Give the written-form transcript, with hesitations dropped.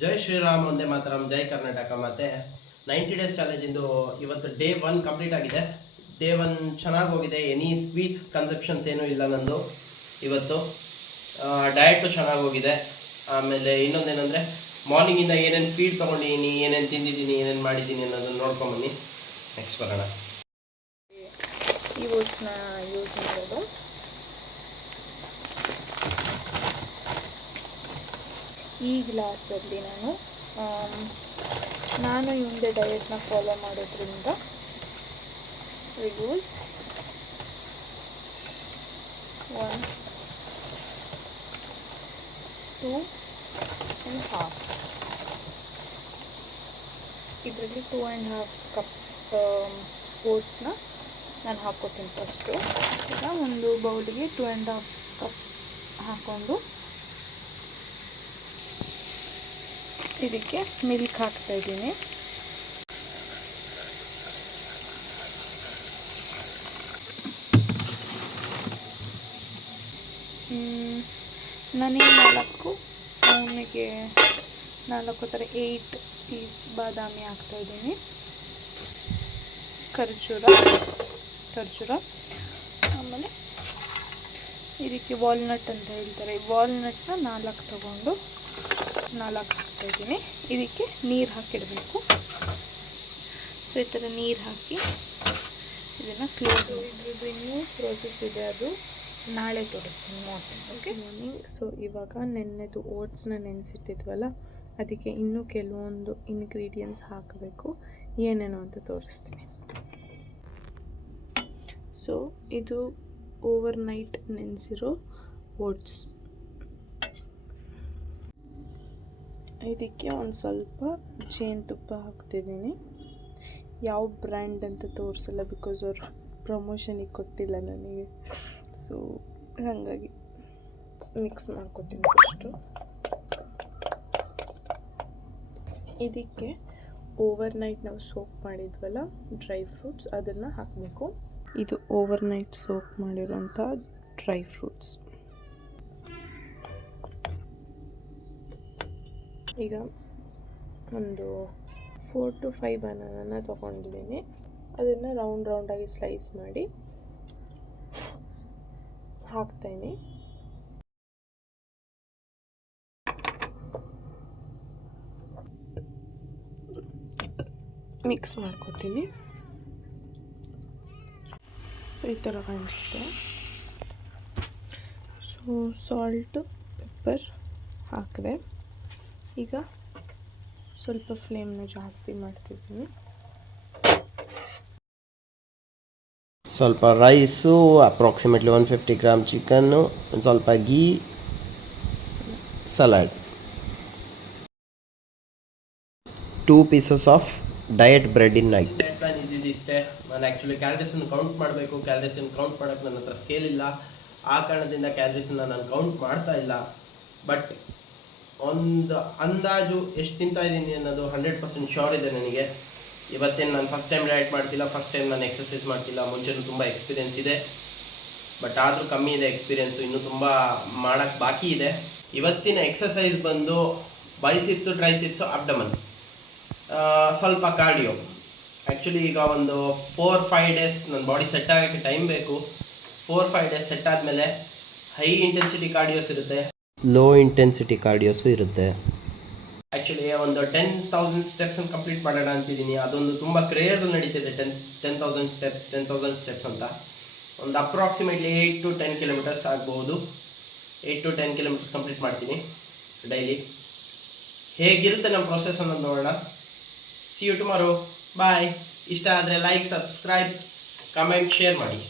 ಜೈ ಶ್ರೀರಾಮ್, ಒಂದೇ ಮಾತರಂ, ಜೈ ಕರ್ನಾಟಕ. ಮತ್ತು 90 ಡೇಸ್ ಚಾಲೆಂಜಿಂದು ಇವತ್ತು ಡೇ 1 ಕಂಪ್ಲೀಟ್ ಆಗಿದೆ. ಡೇ 1 ಚೆನ್ನಾಗಿ ಹೋಗಿದೆ. ಎನಿ ಸ್ವೀಟ್ಸ್ ಕನ್ಸೆಪ್ಷನ್ಸ್ ಏನೂ ಇಲ್ಲ ನಂದು. ಇವತ್ತು ಡಯಟು ಚೆನ್ನಾಗಿ ಹೋಗಿದೆ. ಆಮೇಲೆ ಇನ್ನೊಂದೇನೆಂದರೆ ಮಾರ್ನಿಂಗಿಂದ ಏನೇನು ಫೀಡ್ ತೊಗೊಂಡಿದ್ದೀನಿ, ಏನೇನು ತಿಂದಿದ್ದೀನಿ, ಏನೇನು ಮಾಡಿದ್ದೀನಿ ಅನ್ನೋದನ್ನು ನೋಡ್ಕೊಂಬನ್ನಿ. ನೆಕ್ಸ್ಟ್ ಬರೋಣ. ಈ ಓಟ್ಸ್ನ ಯೂಸ್ ಮಾಡೋದು. ಈ ಗ್ಲಾಸಲ್ಲಿ ನಾನು ಹಿಂದೆ ಡಯಟ್ನ ಫಾಲೋ ಮಾಡೋದ್ರಿಂದ ಯೂಸ್ 1, 2 and half. ಇದರಲ್ಲಿ 2.5 ಕಪ್ಸ್ ಓಟ್ಸ್ನ ನಾನು ಹಾಕ್ಕೊತೀನಿ ಫಸ್ಟು. ಈಗ ಒಂದು ಬೌಲಿಗೆ 2.5 ಕಪ್ಸ್ ಹಾಕ್ಕೊಂಡು ಇದಕ್ಕೆ ಮಿಲ್ಕ್ ಹಾಕ್ತಾಯಿದ್ದೀನಿ. ನನಗೆ 4 ಥರ 8 ಪೀಸ್ ಬಾದಾಮಿ ಹಾಕ್ತಾಯಿದ್ದೀನಿ. ಖರ್ಜೂರ, ಆಮೇಲೆ ಇದಕ್ಕೆ ವಾಲ್ನಟ್ ಅಂತ ಹೇಳ್ತಾರೆ. ವಾಲ್ನಟ್ನ 4 ತಗೊಂಡು 4 ಹಾಕ್ತಾಯಿದ್ದೀನಿ. ಇದಕ್ಕೆ ನೀರು ಹಾಕಿಡಬೇಕು. ಸೊ ಈ ಥರ ನೀರು ಹಾಕಿ ಇದನ್ನು ಕ್ಲೋಸ್ ಮಾಡಿ. ಇದ್ರದ್ದು ಇನ್ನೂ ಪ್ರೋಸೆಸ್ ಇದೆ, ಅದು ನಾಳೆ ತೋರಿಸ್ತೀನಿ ಮಾರ್ನಿಂಗ್. Okay, morning. ಸೊ ಇವಾಗ ನೆನ್ನೆದು ಓಟ್ಸ್ನ ನೆನೆಸಿಟ್ಟಿದ್ವಲ್ಲ, ಅದಕ್ಕೆ ಇನ್ನೂ ಕೆಲವೊಂದು ಇಂಗ್ರೀಡಿಯೆಂಟ್ಸ್ ಹಾಕಬೇಕು. ಏನೇನು ಅಂತ ತೋರಿಸ್ತೀನಿ. ಸೊ ಇದು ಓವರ್ ನೈಟ್ ನೆನೆಸಿರೋ ಓಟ್ಸ್. ಇದಕ್ಕೆ ಒಂದು ಸ್ವಲ್ಪ ಜೇನುತುಪ್ಪ ಹಾಕ್ತಿದ್ದೀನಿ. ಯಾವ ಬ್ರ್ಯಾಂಡ್ ಅಂತ ತೋರಿಸಲ್ಲ, ಬಿಕಾಸ್ ಅವ್ರು ಪ್ರಮೋಷನಿಗೆ ಕೊಟ್ಟಿಲ್ಲ ನನಗೆ. ಸೊ ಹಾಗಾಗಿ ಮಿಕ್ಸ್ ಮಾಡ್ಕೊತೀನಿ ಫಸ್ಟು. ಇದಕ್ಕೆ ಓವರ್ ನೈಟ್ ನಾವು ಸೋಕ್ ಮಾಡಿದ್ವಲ್ಲ ಡ್ರೈ ಫ್ರೂಟ್ಸ್, ಅದನ್ನು ಹಾಕಬೇಕು. ಇದು ಓವರ್ ನೈಟ್ ಸೋಕ್ ಮಾಡಿರೋಂಥ ಡ್ರೈ ಫ್ರೂಟ್ಸ್. ಈಗ ಒಂದು 4 to 5 ಬನಾನನ ತೊಗೊಂಡಿದ್ದೀನಿ. ಅದನ್ನು ರೌಂಡಾಗಿ ಸ್ಲೈಸ್ ಮಾಡಿ ಹಾಕ್ತಾಯಿನಿ. ಮಿಕ್ಸ್ ಮಾಡ್ಕೊತೀನಿ. ಈ ಥರ ಕಾಣಿಸುತ್ತೆ. ಸೊ ಸಾಲ್ಟು, ಪೆಪ್ಪರ್ ಹಾಕಿದೆ. ಈಗ ಸ್ವಲ್ಪ ಫ್ಲೇಮ್ನ ಜಾಸ್ತಿ ಮಾಡ್ತಿದ್ದೀನಿ. ಸ್ವಲ್ಪ ರೈಸು, ಅಪ್ರಾಕ್ಸಿಮೇಟ್ಲಿ 150 ಗ್ರಾಮ್ ಚಿಕನ್ನು, ಒಂದು ಸ್ವಲ್ಪ ghee, salad, 2 pieces of diet bread in night. ನಾನು ಇದ್ದಿದ್ದಿಷ್ಟೇ. ನಾನು ಆ್ಯಕ್ಚುಲಿ ಕ್ಯಾಲರೀಸನ್ನು ಕೌಂಟ್ ಮಾಡಬೇಕು. ಕ್ಯಾಲರೀಸನ್ನು ಕೌಂಟ್ ಮಾಡೋಕ್ಕೆ ನನ್ನ ಹತ್ರ ಸ್ಕೇಲ್ ಇಲ್ಲ. ಆ ಕಾರಣದಿಂದ ಕ್ಯಾಲರೀಸನ್ನು ನಾನು ಕೌಂಟ್ ಮಾಡ್ತಾ ಇಲ್ಲ. ಬಟ್ ಒಂದು ಅಂದಾಜು ಎಷ್ಟು ತಿಂತಾಯಿದ್ದೀನಿ ಅನ್ನೋದು 100% ಶ್ಯೂರ್ ಇದೆ ನನಗೆ. ಇವತ್ತೇನು ನಾನು ಫಸ್ಟ್ ಟೈಮ್ ಡಯಟ್ ಮಾಡ್ತಿಲ್ಲ, ಫಸ್ಟ್ ಟೈಮ್ ನಾನು ಎಕ್ಸಸೈಸ್ ಮಾಡ್ತಿಲ್ಲ. ಮುಂಚೆನೂ ತುಂಬ ಎಕ್ಸ್ಪೀರಿಯೆನ್ಸ್ ಇದೆ, ಬಟ್ ಆದರೂ ಕಮ್ಮಿ ಇದೆ ಎಕ್ಸ್ಪೀರಿಯೆನ್ಸು. ಇನ್ನೂ ತುಂಬ ಮಾಡೋಕ್ಕೆ ಬಾಕಿ ಇದೆ. ಇವತ್ತಿನ ಎಕ್ಸಸೈಸ್ ಬಂದು ಬೈಸಿಪ್ಸು, ಟ್ರೈಸಿಪ್ಸು, ಅಬ್ಡಮನ್, ಸ್ವಲ್ಪ ಕಾರ್ಡಿಯೋ. ಆ್ಯಕ್ಚುಲಿ ಈಗ ಒಂದು 4-5 ಡೇಸ್ ನನ್ನ ಬಾಡಿ ಸೆಟ್ ಆಗೋಕ್ಕೆ ಟೈಮ್ ಬೇಕು. 4-5 ಡೇಸ್ ಸೆಟ್ ಆದಮೇಲೆ ಹೈ ಇಂಟೆನ್ಸಿಟಿ ಕಾರ್ಡಿಯೋಸ್ ಇರುತ್ತೆ, ಲೋ ಇಂಟೆನ್ಸಿಟಿ ಕಾರ್ಡಿಯೋಸು ಇರುತ್ತೆ. ಆ್ಯಕ್ಚುಲಿ ಒಂದು 10,000 ಸ್ಟೆಪ್ಸನ್ನು ಕಂಪ್ಲೀಟ್ ಮಾಡೋಣ ಅಂತಿದ್ದೀನಿ. ಅದೊಂದು ತುಂಬ ಕ್ರೇಜ್ ನಡೀತಿದೆ. 10,000 ಸ್ಟೆಪ್ಸ್ ಅಂತ. ಒಂದು ಅಪ್ರಾಕ್ಸಿಮೇಟ್ಲಿ 8 to 10 ಕಿಲೋಮೀಟರ್ಸ್ ಆಗ್ಬೋದು. 8 to 10 ಕಿಲೋಮೀಟರ್ಸ್ ಕಂಪ್ಲೀಟ್ ಮಾಡ್ತೀನಿ ಡೈಲಿ. ಹೇಗಿರುತ್ತೆ ನಮ್ಮ ಪ್ರೊಸೆಸ್ ಅನ್ನೋದು ನೋಡೋಣ. See you tomorrow. ಬಾಯ್. ಇಷ್ಟ ಆದರೆ ಲೈಕ್, ಸಬ್ಸ್ಕ್ರೈಬ್, ಕಮೆಂಟ್, ಶೇರ್ ಮಾಡಿ.